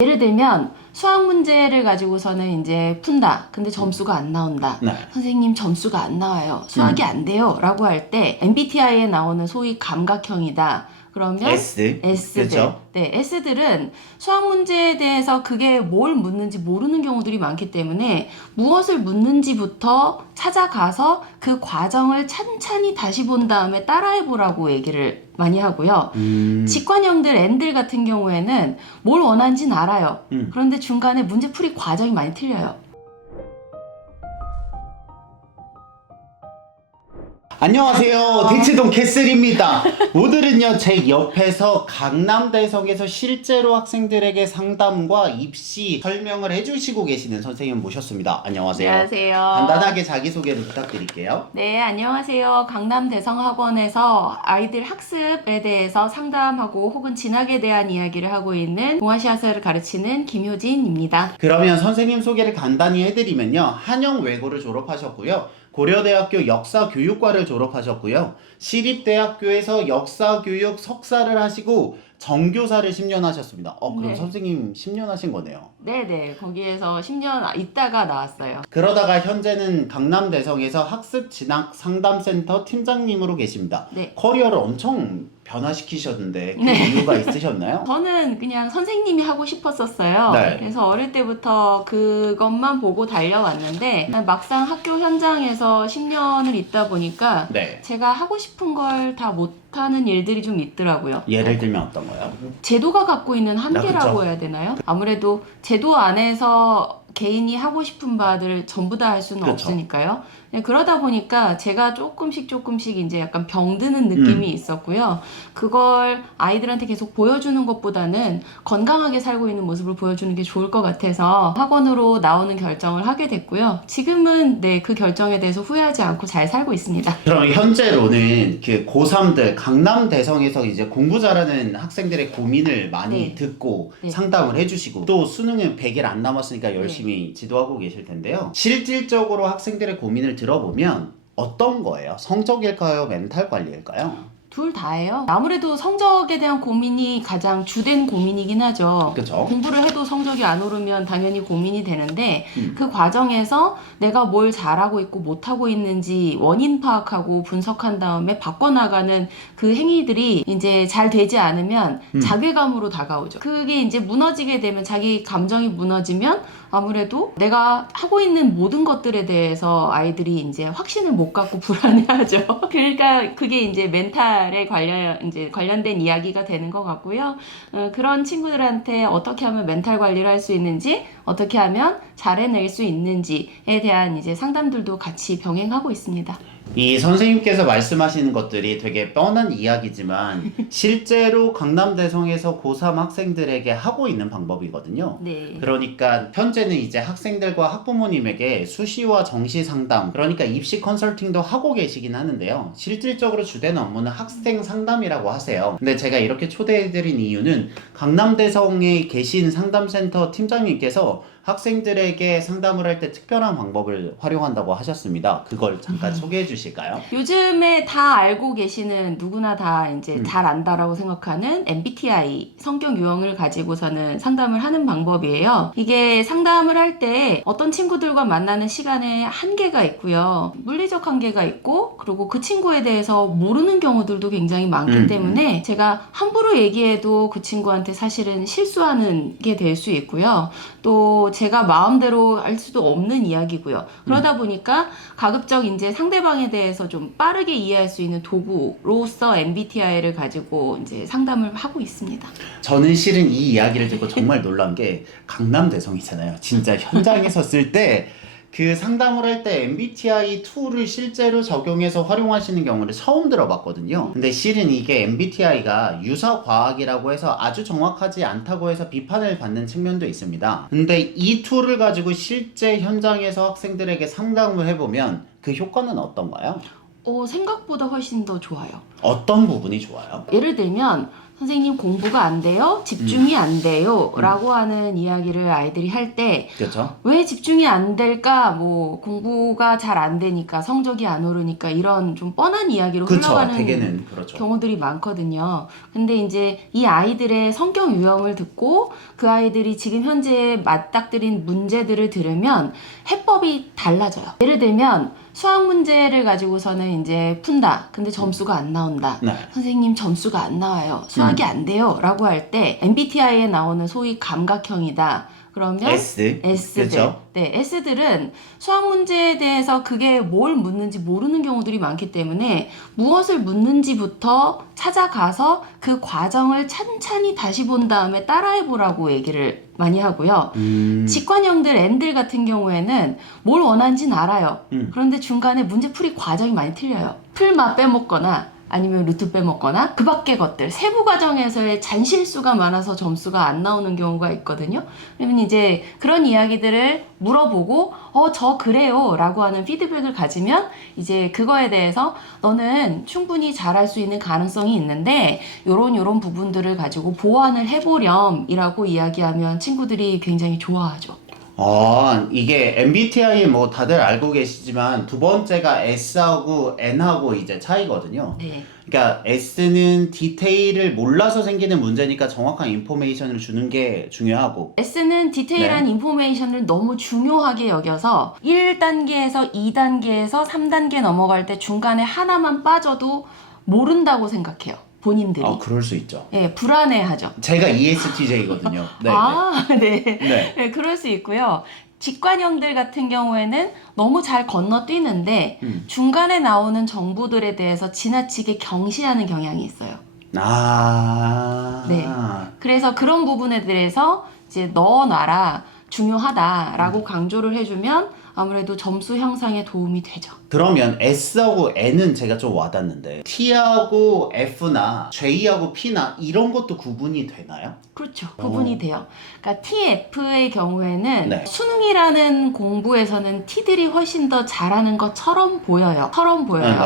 예를 들면 수학 문제를 가지고서는 이제 푼다. 근데 점수가 안 나온다. 네. 선생님 점수가 안 나와요. 수학이 안 돼요. 라고 할 때 MBTI에 나오는 소위 감각형이다. 그러면 S. S들. 그렇죠? 네, S들은 수학 문제에 대해서 그게 뭘 묻는지 모르는 경우들이 많기 때문에 무엇을 묻는지부터 찾아가서 그 과정을 찬찬히 다시 본 다음에 따라해보라고 얘기를 많이 하고요. 직관형들 N들 같은 경우에는 뭘 원하는지는 알아요. 그런데 중간에 문제풀이 과정이 많이 틀려요. 안녕하세요. 대치동 캐슬입니다. 오늘은요, 제 옆에서 강남대성에서 실제로 학생들에게 상담과 입시 설명을 해주시고 계시는 선생님 모셨습니다. 안녕하세요. 안녕하세요. 간단하게 자기소개를 부탁드릴게요. 네, 안녕하세요. 강남대성학원에서 아이들 학습에 대해서 상담하고 혹은 진학에 대한 이야기를 하고 있는 동아시아사를 가르치는 김효진입니다. 그러면 선생님 소개를 간단히 해드리면요. 한영외고를 졸업하셨고요. 고려대학교 역사교육과를 졸업하셨고요. 시립대학교에서 역사교육 석사를 하시고 정교사를 10년 하셨습니다. 그럼 네. 선생님 10년 하신 거네요. 네네, 거기에서 10년 있다가 나왔어요. 그러다가 현재는 강남대성에서 학습진학상담센터 팀장님으로 계십니다. 네. 커리어를 엄청 변화시키셨는데 그 네. 이유가 있으셨나요? 저는 그냥 선생님이 하고 싶었었어요. 네. 그래서 어릴 때부터 그것만 보고 달려왔는데 막상 학교 현장에서 10년을 있다 보니까 네. 제가 하고 싶은 걸 다 못하는 일들이 좀 있더라고요. 예를 들면 어떤 거요? 제도가 갖고 있는 한계라고 그쵸. 해야 되나요? 아무래도 제도 안에서 개인이 하고 싶은 바들 전부 다 할 수는 그쵸. 없으니까요. 네, 그러다 보니까 제가 조금씩 이제 약간 병드는 느낌이 있었고요. 그걸 아이들한테 계속 보여주는 것보다는 건강하게 살고 있는 모습을 보여주는 게 좋을 것 같아서 학원으로 나오는 결정을 하게 됐고요. 지금은 네, 그 결정에 대해서 후회하지 않고 잘 살고 있습니다. 그럼 현재로는 그 고3들 강남대성에서 이제 공부 잘하는 학생들의 고민을 많이 네. 듣고 네. 상담을 해주시고 또 수능은 100일 안 남았으니까 열심히 지도하고 계실 텐데요. 실질적으로 학생들의 고민을 들어보면 어떤 거예요? 성적일까요? 멘탈 관리일까요? 둘 다예요. 아무래도 성적에 대한 고민이 가장 주된 고민이긴 하죠. 그쵸. 공부를 해도 성적이 안 오르면 당연히 고민이 되는데 그 과정에서 내가 뭘 잘하고 있고 못하고 있는지 원인 파악하고 분석한 다음에 바꿔나가는 그 행위들이 이제 잘 되지 않으면 자괴감으로 다가오죠. 그게 이제 무너지게 되면 자기 감정이 무너지면 아무래도 내가 하고 있는 모든 것들에 대해서 아이들이 이제 확신을 못 갖고 불안해하죠. 그러니까 그게 이제 멘탈에 관련된 이야기가 되는 것 같고요. 그런 친구들한테 어떻게 하면 멘탈 관리를 할 수 있는지, 어떻게 하면 잘 해낼 수 있는지에 대한 이제 상담들도 같이 병행하고 있습니다. 이 선생님께서 말씀하시는 것들이 되게 뻔한 이야기지만 실제로 강남대성에서 고3 학생들에게 하고 있는 방법이거든요. 네. 그러니까 현재는 이제 학생들과 학부모님에게 수시와 정시 상담, 그러니까 입시 컨설팅도 하고 계시긴 하는데요. 실질적으로 주된 업무는 학생 상담이라고 하세요. 근데 제가 이렇게 초대해드린 이유는 강남대성에 계신 상담센터 팀장님께서 학생들에게 상담을 할 때 특별한 방법을 활용한다고 하셨습니다. 그걸 잠깐 소개해 주실까요? 요즘에 다 알고 계시는 누구나 다 이제 잘 안다라고 생각하는 MBTI 성격 유형을 가지고서는 상담을 하는 방법이에요. 이게 상담을 할 때 어떤 친구들과 만나는 시간에 한계가 있고요. 물리적 한계가 있고 그리고 그 친구에 대해서 모르는 경우들도 굉장히 많기 때문에 제가 함부로 얘기해도 그 친구한테 사실은 실수하는 게 될 수 있고요. 또 제가 마음대로 할 수도 없는 이야기고요. 그러다 보니까 가급적 이제 상대방에 대해서 좀 빠르게 이해할 수 있는 도구로서 MBTI를 가지고 이제 상담을 하고 있습니다. 저는 실은 이 이야기를 듣고 정말 놀란 게 강남대성이잖아요. 진짜 현장에서 쓸 때 그 상담을 할 때 MBTI 툴을 실제로 적용해서 활용하시는 경우를 처음 들어봤거든요. 근데 실은 이게 MBTI가 유사과학이라고 해서 아주 정확하지 않다고 해서 비판을 받는 측면도 있습니다. 근데 이 툴을 가지고 실제 현장에서 학생들에게 상담을 해보면 그 효과는 어떤가요? 생각보다 훨씬 더 좋아요. 어떤 부분이 좋아요? 예를 들면 선생님 공부가 안 돼요? 집중이 안 돼요? 라고 하는 이야기를 아이들이 할 때 그렇죠. 왜 집중이 안 될까? 뭐 공부가 잘 안 되니까 성적이 안 오르니까 이런 좀 뻔한 이야기로 그렇죠. 흘러가는 대개는 그렇죠. 경우들이 많거든요. 근데 이제 이 아이들의 성격 유형을 듣고 그 아이들이 지금 현재 맞닥뜨린 문제들을 들으면 해법이 달라져요. 예를 들면 수학 문제를 가지고서는 이제 푼다. 근데 점수가 안 나온다. 네. 선생님 점수가 안 나와요. 수학이 안 돼요. 라고 할 때 MBTI에 나오는 소위 감각형이다. 그러면 S들. 그렇죠. 네, S들은 수학 문제에 대해서 그게 뭘 묻는지 모르는 경우들이 많기 때문에 무엇을 묻는지부터 찾아가서 그 과정을 찬찬히 다시 본 다음에 따라해 보라고 얘기를 많이 하고요. 직관형들 N들 같은 경우에는 뭘 원하는지는 알아요. 그런데 중간에 문제풀이 과정이 많이 틀려요. 풀마 빼먹거나 아니면 루트 빼먹거나 그 밖의 것들 세부 과정에서의 잔실수가 많아서 점수가 안 나오는 경우가 있거든요. 그러면 이제 그런 이야기들을 물어보고 저 그래요 라고 하는 피드백을 가지면 이제 그거에 대해서 너는 충분히 잘할 수 있는 가능성이 있는데 요런 부분들을 가지고 보완을 해보렴 이라고 이야기하면 친구들이 굉장히 좋아하죠. 이게 MBTI 뭐 다들 알고 계시지만 두 번째가 S하고 N하고 이제 차이거든요. 네. 그러니까 S는 디테일을 몰라서 생기는 문제니까 정확한 인포메이션을 주는 게 중요하고 S는 디테일한 네. 인포메이션을 너무 중요하게 여겨서 1단계에서 2단계에서 3단계 넘어갈 때 중간에 하나만 빠져도 모른다고 생각해요. 본인들이. 그럴 수 있죠. 예, 불안해하죠. 제가 ESTJ거든요. 네. 네. 네. 네, 그럴 수 있고요. 직관형들 같은 경우에는 너무 잘 건너뛰는데 중간에 나오는 정보들에 대해서 지나치게 경시하는 경향이 있어요. 네. 그래서 그런 부분에 대해서 이제 넣어놔라, 중요하다라고 강조를 해주면 아무래도 점수 향상에 도움이 되죠. 그러면 S하고 N은 제가 좀 와닿는데 T하고 F나 J하고 P나 이런 것도 구분이 되나요? 그렇죠. 구분이 돼요. 그러니까 TF의 경우에는 네. 수능이라는 공부에서는 T들이 훨씬 더 잘하는 것처럼 보여요.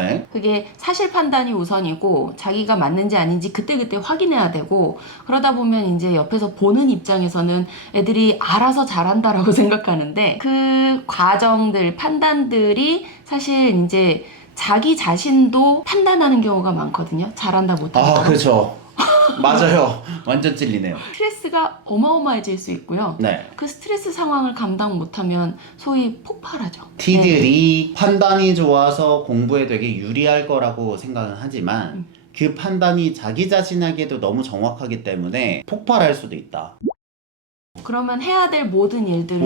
네. 그게 사실 판단이 우선이고 자기가 맞는지 아닌지 그때그때 확인해야 되고 그러다 보면 이제 옆에서 보는 입장에서는 애들이 알아서 잘한다라고 생각하는데 그 과정들, 판단들이 사실 이제 자기 자신도 판단하는 경우가 많거든요. 잘한다 못한다. 그렇죠. 맞아요. 완전 찔리네요. 스트레스가 어마어마해질 수 있고요. 네. 그 스트레스 상황을 감당 못하면 소위 폭발하죠. T들이 판단이 좋아서 공부에 되게 유리할 거라고 생각은 하지만 그 판단이 자기 자신에게도 너무 정확하기 때문에 폭발할 수도 있다. 그러면 해야 될 모든 일들을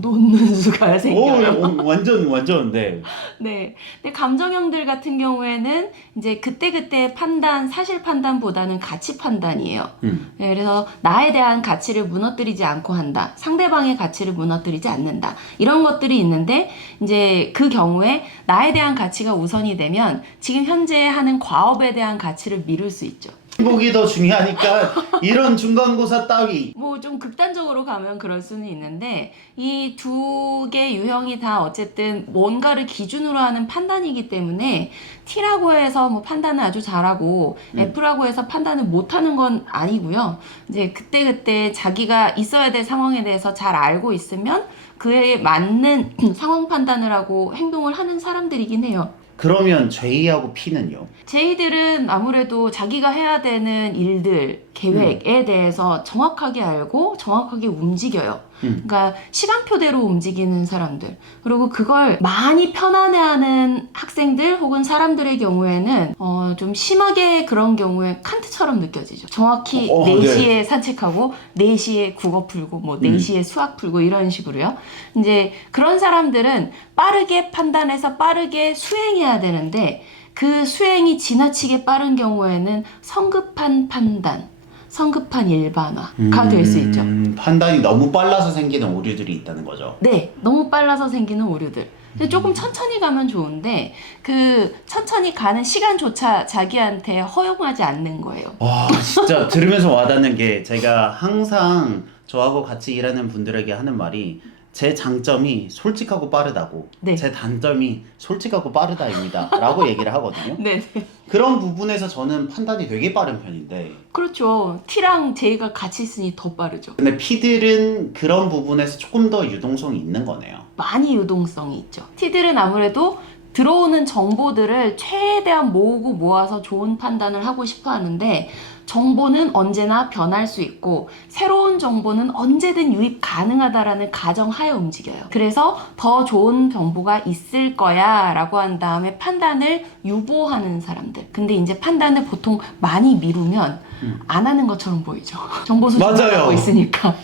놓는 수가 생겨요. 완전 네. 네. 근데 감정형들 같은 경우에는 이제 그때그때 판단, 사실 판단보다는 가치 판단이에요. 네, 그래서 나에 대한 가치를 무너뜨리지 않고 한다. 상대방의 가치를 무너뜨리지 않는다. 이런 것들이 있는데 이제 그 경우에 나에 대한 가치가 우선이 되면 지금 현재 하는 과업에 대한 가치를 미룰 수 있죠. 행복이 더 중요하니까 이런 중간고사 따위 뭐 좀 극단적으로 가면 그럴 수는 있는데 이 두 개 유형이 다 어쨌든 뭔가를 기준으로 하는 판단이기 때문에 T라고 해서 뭐 판단을 아주 잘하고 F라고 해서 판단을 못하는 건 아니고요. 이제 그때그때 자기가 있어야 될 상황에 대해서 잘 알고 있으면 그에 맞는 상황 판단을 하고 행동을 하는 사람들이긴 해요. 그러면 J하고 P는요? J들은 아무래도 자기가 해야 되는 일들, 계획에 대해서 정확하게 알고 정확하게 움직여요. 그러니까 시간표대로 움직이는 사람들. 그리고 그걸 많이 편안해하는 학생들 혹은 사람들의 경우에는 좀 심하게 그런 경우에 칸트처럼 느껴지죠. 정확히 4시에 네. 산책하고 4시에 국어 풀고 뭐 4시에 수학 풀고 이런 식으로요. 이제 그런 사람들은 빠르게 판단해서 빠르게 수행해야 되는데 그 수행이 지나치게 빠른 경우에는 성급한 판단, 성급한 일반화가 될 수 있죠. 판단이 너무 빨라서 생기는 오류들이 있다는 거죠. 네, 너무 빨라서 생기는 오류들. 근데 조금 천천히 가면 좋은데 그 천천히 가는 시간조차 자기한테 허용하지 않는 거예요. 와, 진짜 들으면서 와닿는 게 제가 항상 저하고 같이 일하는 분들에게 하는 말이 제 장점이 솔직하고 빠르다고 네. 제 단점이 솔직하고 빠르다입니다 라고 얘기를 하거든요. 네. 그런 부분에서 저는 판단이 되게 빠른 편인데 그렇죠. T랑 J가 같이 있으니 더 빠르죠. 근데 P들은 그런 부분에서 조금 더 유동성이 있는 거네요. 많이 유동성이 있죠. T들은 아무래도 들어오는 정보들을 최대한 모으고 모아서 좋은 판단을 하고 싶어 하는데 정보는 언제나 변할 수 있고 새로운 정보는 언제든 유입 가능하다라는 가정하에 움직여요. 그래서 더 좋은 정보가 있을 거야 라고 한 다음에 판단을 유보하는 사람들. 근데 이제 판단을 보통 많이 미루면 안 하는 것처럼 보이죠. 정보 수집을 맞아요. 하고 있으니까.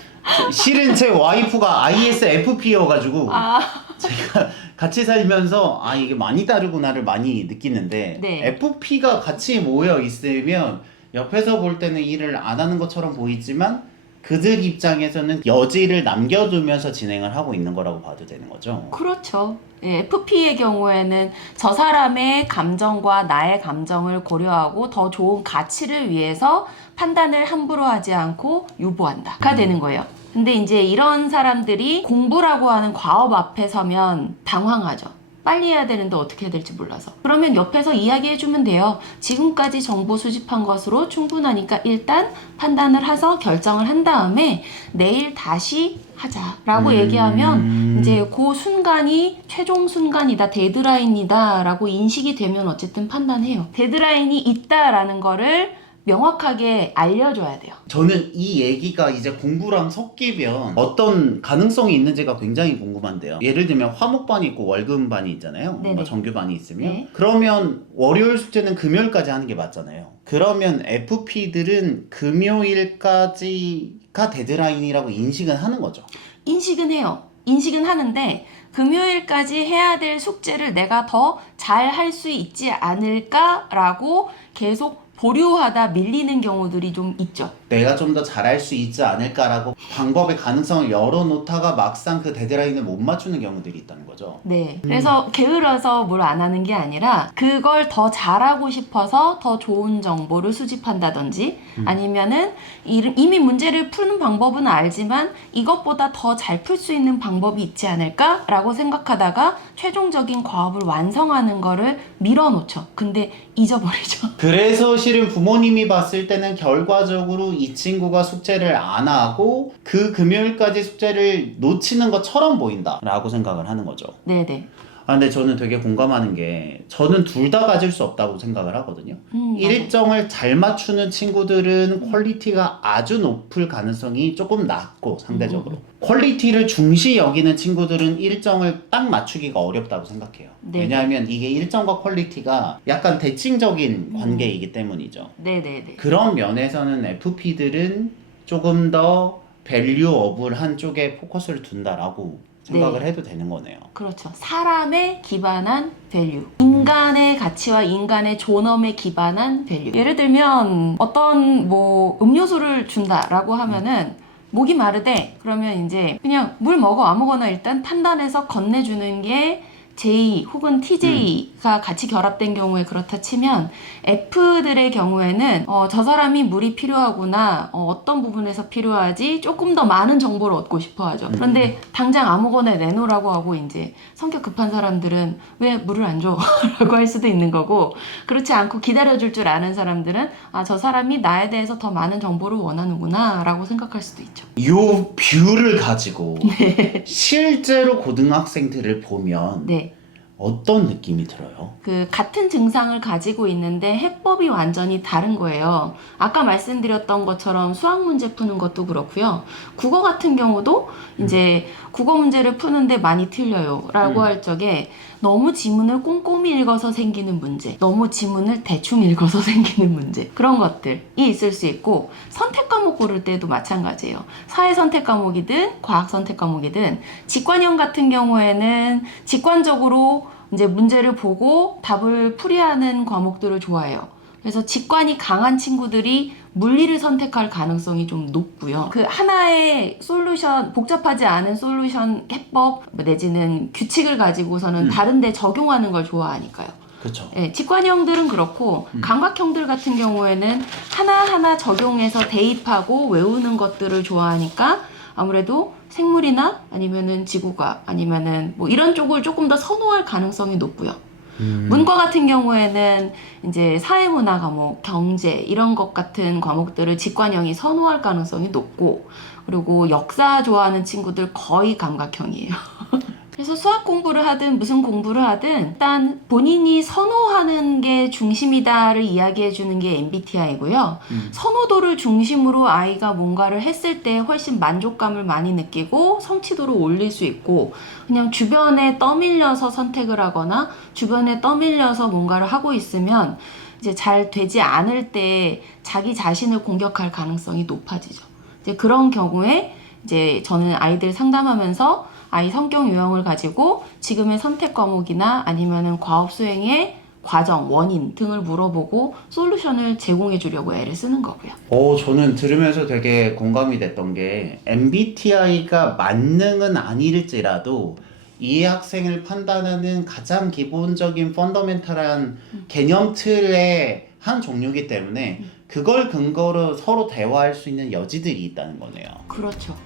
실은 제 와이프가 ISFP여가지고 아, 제가 같이 살면서 아 이게 많이 다르구나를 많이 느끼는데 네. FP가 같이 모여 있으면 옆에서 볼 때는 일을 안 하는 것처럼 보이지만 그들 입장에서는 여지를 남겨두면서 진행을 하고 있는 거라고 봐도 되는 거죠. 그렇죠. 예, FP의 경우에는 저 사람의 감정과 나의 감정을 고려하고 더 좋은 가치를 위해서 판단을 함부로 하지 않고 유보한다가 되는 거예요. 근데 이제 이런 사람들이 공부라고 하는 과업 앞에 서면 당황하죠. 빨리 해야 되는데 어떻게 해야 될지 몰라서. 그러면 옆에서 이야기해주면 돼요. 지금까지 정보 수집한 것으로 충분하니까 일단 판단을 해서 결정을 한 다음에 내일 다시 하자라고 얘기하면 이제 그 순간이 최종 순간이다, 데드라인이다 라고 인식이 되면 어쨌든 판단해요. 데드라인이 있다라는 거를 명확하게 알려줘야 돼요. 저는 이 얘기가 이제 공부랑 섞이면 어떤 가능성이 있는지가 굉장히 궁금한데요. 예를 들면 화목반이 있고 월금반이 있잖아요. 네네. 뭐 정규반이 있으면 네. 그러면 월요일 숙제는 금요일까지 하는 게 맞잖아요. 그러면 FP들은 금요일까지가 데드라인이라고 인식은 하는 거죠. 인식은 해요. 인식은 하는데 금요일까지 해야 될 숙제를 내가 더 잘 할 수 있지 않을까라고 계속 보류하다 밀리는 경우들이 좀 있죠. 내가 좀 더 잘할 수 있지 않을까라고 방법의 가능성을 열어놓다가 막상 그 데드라인을 못 맞추는 경우들이 있다는 거죠. 네. 그래서 게을러서 뭘 안 하는 게 아니라 그걸 더 잘하고 싶어서 더 좋은 정보를 수집한다든지 아니면은 이미 문제를 푸는 방법은 알지만 이것보다 더 잘 풀 수 있는 방법이 있지 않을까라고 생각하다가 최종적인 과업을 완성하는 거를 밀어놓죠. 근데 잊어버리죠. 그래서 실은 부모님이 봤을 때는 결과적으로 이 친구가 숙제를 안 하고 그 금요일까지 숙제를 놓치는 것처럼 보인다라고 생각을 하는 거죠. 네네. 아, 근데 저는 되게 공감하는 게 저는 둘 다 가질 수 없다고 생각을 하거든요. 맞아요. 일정을 잘 맞추는 친구들은 퀄리티가 아주 높을 가능성이 조금 낮고 상대적으로 퀄리티를 중시 여기는 친구들은 일정을 딱 맞추기가 어렵다고 생각해요. 네. 왜냐하면 이게 일정과 퀄리티가 약간 대칭적인 관계이기 때문이죠. 네네네. 그런 면에서는 FP들은 조금 더 밸류업을 한쪽에 포커스를 둔다라고 생각을 해도 되는 거네요. 그렇죠. 사람에 기반한 밸류. 인간의 가치와 인간의 존엄에 기반한 밸류. 예를 들면 어떤 뭐 음료수를 준다라고 하면은 목이 마르대. 그러면 이제 그냥 물 먹어 아무거나 일단 판단해서 건네주는 게 J 혹은 TJ가 같이 결합된 경우에 그렇다 치면 F들의 경우에는 저 사람이 물이 필요하구나, 어떤 부분에서 필요하지, 조금 더 많은 정보를 얻고 싶어 하죠. 그런데 당장 아무거나 내놓으라고 하고 이제 성격 급한 사람들은 왜 물을 안 줘? 라고 할 수도 있는 거고, 그렇지 않고 기다려줄 줄 아는 사람들은 저 사람이 나에 대해서 더 많은 정보를 원하는구나 라고 생각할 수도 있죠. 요 뷰를 가지고 실제로 고등학생들을 보면 네. 어떤 느낌이 들어요? 그 같은 증상을 가지고 있는데 해법이 완전히 다른 거예요. 아까 말씀드렸던 것처럼 수학 문제 푸는 것도 그렇고요. 국어 같은 경우도 이제 국어 문제를 푸는데 많이 틀려요 라고 할 적에 너무 지문을 꼼꼼히 읽어서 생기는 문제, 너무 지문을 대충 읽어서 생기는 문제, 그런 것들이 있을 수 있고, 선택 과목 고를 때도 마찬가지예요. 사회 선택 과목이든 과학 선택 과목이든 직관형 같은 경우에는 직관적으로 이제 문제를 보고 답을 풀이하는 과목들을 좋아해요. 그래서 직관이 강한 친구들이 물리를 선택할 가능성이 좀 높고요. 그 하나의 솔루션, 복잡하지 않은 솔루션 해법 내지는 규칙을 가지고서는 다른 데 적용하는 걸 좋아하니까요. 그렇죠. 네, 직관형들은 그렇고 감각형들 같은 경우에는 하나하나 적용해서 대입하고 외우는 것들을 좋아하니까 아무래도 생물이나 아니면은 지구과학 아니면은 뭐 이런 쪽을 조금 더 선호할 가능성이 높고요. 문과 같은 경우에는 이제 사회문화 과목, 경제 이런 것 같은 과목들을 직관형이 선호할 가능성이 높고, 그리고 역사 좋아하는 친구들 거의 감각형이에요. 그래서 수학 공부를 하든 무슨 공부를 하든 일단 본인이 선호하는 게 중심이다를 이야기해 주는 게 MBTI고요. 선호도를 중심으로 아이가 뭔가를 했을 때 훨씬 만족감을 많이 느끼고 성취도를 올릴 수 있고, 그냥 주변에 떠밀려서 선택을 하거나 주변에 떠밀려서 뭔가를 하고 있으면 이제 잘 되지 않을 때 자기 자신을 공격할 가능성이 높아지죠. 이제 그런 경우에 이제 저는 아이들 상담하면서 아이 성격 유형을 가지고 지금의 선택 과목이나 아니면은 과업 수행의 과정, 원인 등을 물어보고 솔루션을 제공해 주려고 애를 쓰는 거고요. 저는 들으면서 되게 공감이 됐던 게 MBTI가 만능은 아닐지라도 이 학생을 판단하는 가장 기본적인 펀더멘탈한 개념 틀의 한 종류이기 때문에 그걸 근거로 서로 대화할 수 있는 여지들이 있다는 거네요. 그렇죠.